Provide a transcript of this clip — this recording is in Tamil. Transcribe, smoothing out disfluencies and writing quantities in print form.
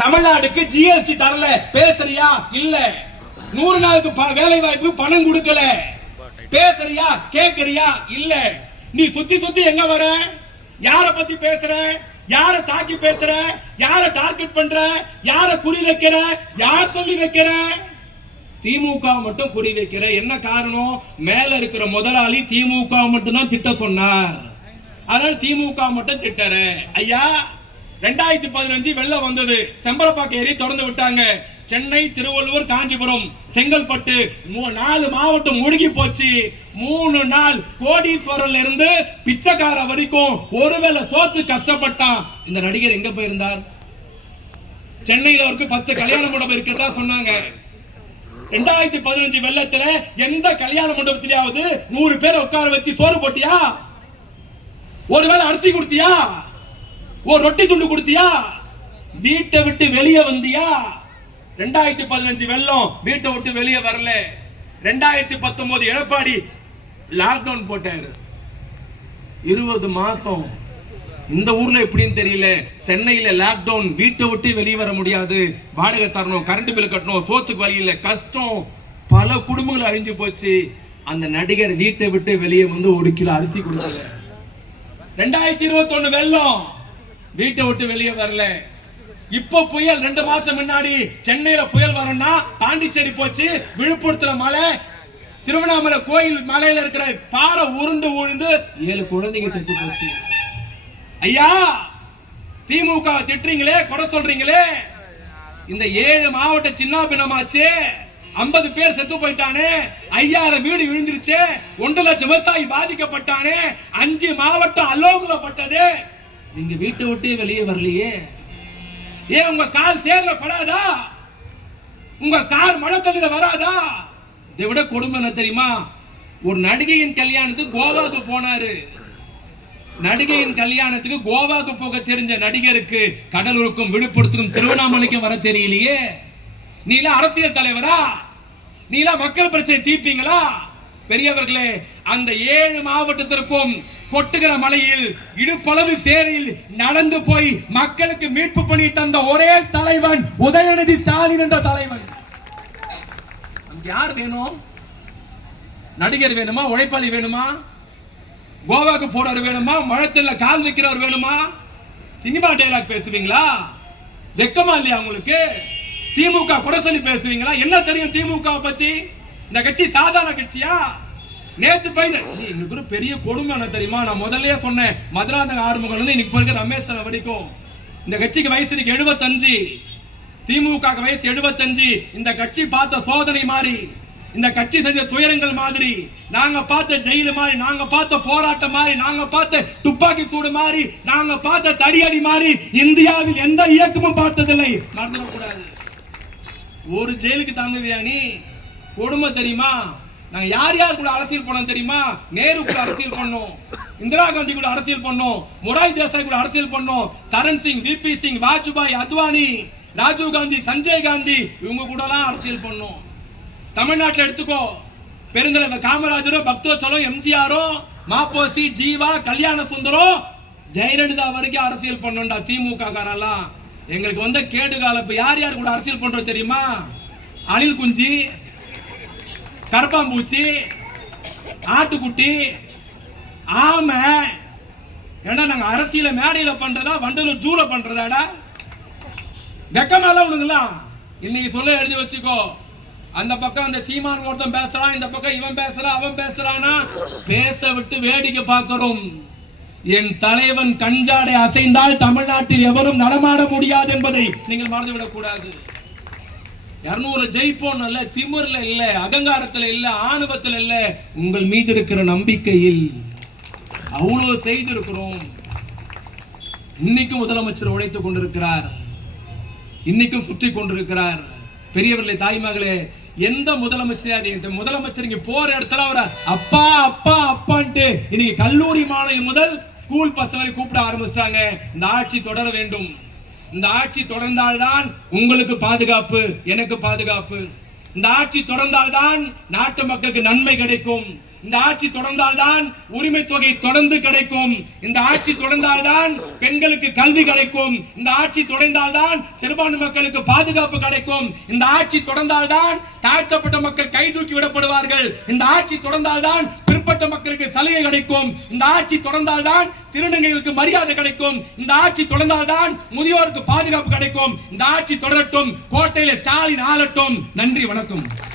தமிழ்நாடுக்கு ஜிஎஸ்டி தரல, பேசுறியா? இல்ல. 100 நாளுக்கு வேலை வாய்ப்பு பணம் கொடுக்கல, பேசுறியா? கேக்குறியா? இல்ல. நீ சுத்தி சுத்தி எங்க வர? யார பத்தி பேசுற? யார தாக்கி பேசுற? யார டார்கெட் பண்ற? யார குறி வைக்கிற? யார் சொல்லி வைக்கிற? திமுக மட்டும் குறி வைக்கிற. என்ன காரணம்? மேல இருக்கிற முதலாளி திமுக மட்டும் தான் திட்ட சொன்னார், அதனால திமுக மட்டும் திட்டற. ஐயா, 2015 வெள்ளம் வந்தது, செம்பரப்பாக்கம் ஏரி திறந்து விட்டாங்க. சென்னை, திருவள்ளூர், காஞ்சிபுரம், செங்கல்பட்டு 4 மாவட்டம் முழுகி போச்சு. 3 நாள் கோடீஸ்வரர்ல இருந்து பிச்சைக்கார வரைக்கும் ஒருவேளை சோத்து கஷ்டப்பட்டான். இந்த நடிகர் எங்க போயிருந்தார்? சென்னையில அவருக்கு 10 கல்யாண மண்டபம் இருக்கிறதா சொன்னாங்க. 2015 வெள்ளத்துல எந்த கல்யாண மண்டபத்திலேயாவது 100 பேரை உட்கார வச்சு சோறு போட்டியா? ஒருவேளை அரிசி கொடுத்தியா? ஒரு ரொட்டி துண்டு கொடுத்தியா? வீட்டை விட்டு வெளியே வந்தியா? 2015 வெள்ளம், வீட்டை விட்டு வெளியே வரல. 2019 எடப்பாடி லாக்டவுன் போட்டாரு, 20 மாசம். இந்த ஊர்ல எப்படின்னு தெரியல, சென்னையில லாக்டவுன், வீட்டை விட்டு வெளியே வர முடியாது, வாடகை தரணும், கரண்ட் பில் கட்டணும், சோத்துக்கு வழி இல்லை, கஷ்டம். பல குடும்பங்கள் அழிஞ்சு போச்சு. அந்த நடிகர் வீட்டை விட்டு வெளியே வந்து 1 கிலோ அரிசி கொடுக்கல. 2021 வெள்ளம், வீட்டை விட்டு வெளியே வரல. இப்ப புயல், 2 மாசம் முன்னாடி சென்னையில புயல் வரணும்னா பாண்டிச்சேரி போச்சு, விழுப்புரத்துல மலை, திருவண்ணாமலை கோயில் மலையில இருக்கிற பாறை உருண்டு உழுந்து 7 குழந்தைங்க செத்து போச்சு. ஐயா, திமுக திட்டுறீங்களே, குறை சொல்றீங்களே, இந்த 7 மாவட்ட சின்ன பின்னமாச்சு, 50 பேர் செத்து போயிட்டானே, 5000 வீடு விழுந்துருச்சு, 1 லட்சம் விவசாயி பாதிக்கப்பட்டானே, 5 மாவட்டம் அலோகப்பட்டது. நீங்க வீட்டை விட்டு வெளியே வரலையே. ஏன் உங்க கால் சேர்ல படாதா? உங்க கார் மழை தண்ணில வராதா? இதை விட கொடுமை என்ன தெரியுமா? ஒரு நடிகையின் கல்யாணத்துக்கு கோவாக்கு போனாரு. நடிகையின் கல்யாணத்துக்கு கோவாக்கு போக தெரிஞ்ச நடிகருக்கு கடலூருக்கும் விழுப்புரத்துக்கும் திருவண்ணாமலைக்கும் வர தெரியலையே. நீலாம் அரசியல் தலைவரா? நீலாம் மக்கள் பிரச்சனை தீர்ப்பீங்களா? பெரியவர்களே, அந்த 7 மாவட்டத்திற்கும் கொட்டுகிற மலையில் இடுப்பளவு சேரில் நடந்து போய் மக்களுக்கு மீட்பு பணி தந்த ஒரே தலைவன் உதயநிதி ஸ்டாலின் என்ற தலைவன். யார் வேணும்? நடிகர் வேணுமா? உழைப்பாளி வேணுமா? கோவாக்கு போறவர் வேணுமா? மழத்துல கால் வைக்கிறவர் வேணுமா? சினிமா டைலாக் பேசுவீங்களா? வெக்கமா இல்லையா உங்களுக்கு? திமுக குறை சொல்லி பேசுவீங்களா? என்ன தெரியும் திமுக பத்தி? இந்த கட்சி சாதாரண கட்சியா? நேத்து போய் எங்களுக்கு ஒரு பெரிய கொடுமை என்ன தெரியுமா? நான் முதல்லயே சொன்னேன், மதுராந்தக ஆறுமுகம் இன்னைக்கு போயிருக்க ரமேஷ் வரைக்கும் இந்த கட்சிக்கு வயசு 75, திமுக வயசு 75. இந்த கட்சி பார்த்த சோதனை மாதிரி, இந்த கட்சி செஞ்ச துயரங்கள் மாதிரி, நாங்க பார்த்த ஜெயிலு மாதிரி, நாங்க பார்த்த போராட்டம் மாதிரி, நாங்க பார்த்த துப்பாக்கி சூடு மாதிரி, நாங்க பார்த்த தடியடி மாதிரி இந்தியாவில் எந்த இயக்கமும் பார்த்ததில்லை. மறந்துடக்கூடாது. ஒரு ஜெயிலுக்கு தாங்குவியா நீ? கொடுமை தெரியுமா? நாங்க யார் யார் கூட அரசியல் பண்ணோம் தெரியுமா? நேரு கூட அரசியல் பண்ணோம், இந்திரா காந்தி கூட அரசியல் பண்ணோம், மொராய் தேசாய் கூட அரசியல் பண்ணோம், சரண் சிங், விபி சிங், வாஜ்பாய், அத்வானி, ராஜீவ் காந்தி, சஞ்சய் காந்தி, இவங்க கூட எல்லாம் அரசியல் பண்ணோம். தமிழ்நாட்டில் எடுத்துக்கோ, பெருந்தலைவர் காமராஜரும், பக்தோச்சலம், எம்ஜிஆரும், மாப்போசி, ஜீவா, கல்யாண சுந்தரம், ஜெயலலிதா வரைக்கும் அரசியல் பண்ணோம்டா திமுக காரெல்லாம். எங்களுக்கு வந்த கேடு காலம். இப்ப யார் யார் கூட அரசியல் பண்றோம் தெரியுமா? அணில் குஞ்சி, கரப்பாம்பூச்சி, ஆட்டுக்குட்டி, ஆமை. ஏன்னா நாங்க அரசியல மேடையில பண்றதா, வண்டலூர் ஜூல பண்றதாடா? வெக்கமால உனக்குலாம் இன்னைக்கு சொல்ல எழுதி வச்சுக்கோ. அந்த பக்கம் அந்த சீமான் ஒருத்தன் பேசுறான், இந்த பக்கம் இவன் பேசுறான், அவன் பேசுறானா, பேச விட்டு வேடிக்கை பார்க்கிறோம். என் தலைவன் கஞ்சாடை அசைந்தால் தமிழ்நாட்டில் எவரும் நடமாட முடியாது என்பதை நீங்கள் மறந்துவிடக் கூடாது. 200 ஜெயிப்போம் அல்ல, திமிர்ல இல்ல, அகங்காரத்துல இல்ல, ஆணவத்துல இல்ல, உங்கள் மீது இருக்கிற நம்பிக்கையில் அவ்வளவு செய்திருக்கிறோம். இன்னைக்கும் முதலமைச்சர் உழைத்துக் கொண்டிருக்கிறார், இன்னைக்கும் சுற்றி கொண்டிருக்கிறார். பெரியவர்களே, தாய்மகளே, எந்த முதலமைச்சர் இந்த முதலமைச்சர் இங்க போற இடத்துல அவரை அப்பா அப்பா அப்பான்ட்டு இன்னைக்கு கல்லூரி மாணவி முதல் ஸ்கூல் பசங்களை கூப்பிட ஆரம்பிச்சிட்டாங்க. இந்த ஆட்சி தொடர வேண்டும். இந்த ஆட்சி தொடர்ந்தால்தான் உங்களுக்கு பாதுகாப்பு, எனக்கு பாதுகாப்பு. இந்த ஆட்சி தொடர்ந்தால்தான் நாட்டு மக்களுக்கு நன்மை கிடைக்கும். இந்த ஆட்சி தொடர்ந்தால்தான் உரிமை தொகை தொடர்ந்து கிடைக்கும். இந்த ஆட்சி தொடர்ந்தால்தான் பெண்களுக்கு கல்வி கிடைக்கும். இந்த ஆட்சி தொடர்ந்தால்தான் சிறுபான்மை மக்களுக்கு பாதுகாப்பு கிடைக்கும். இந்த ஆட்சி தொடர்ந்தால்தான் தாழ்த்தப்பட்ட மக்கள் கை தூக்கி விடப்படுவார்கள். இந்த ஆட்சி தொடர்ந்தால்தான் பிற்பட்ட மக்களுக்கு சலுகை கிடைக்கும். இந்த ஆட்சி தொடர்ந்தால்தான் திருநங்கைகளுக்கு மரியாதை கிடைக்கும். இந்த ஆட்சி தொடர்ந்தால்தான் முதியோருக்கு பாதுகாப்பு கிடைக்கும். இந்த ஆட்சி தொடரட்டும். கோட்டையில ஸ்டாலின் ஆளட்டும். நன்றி, வணக்கம்.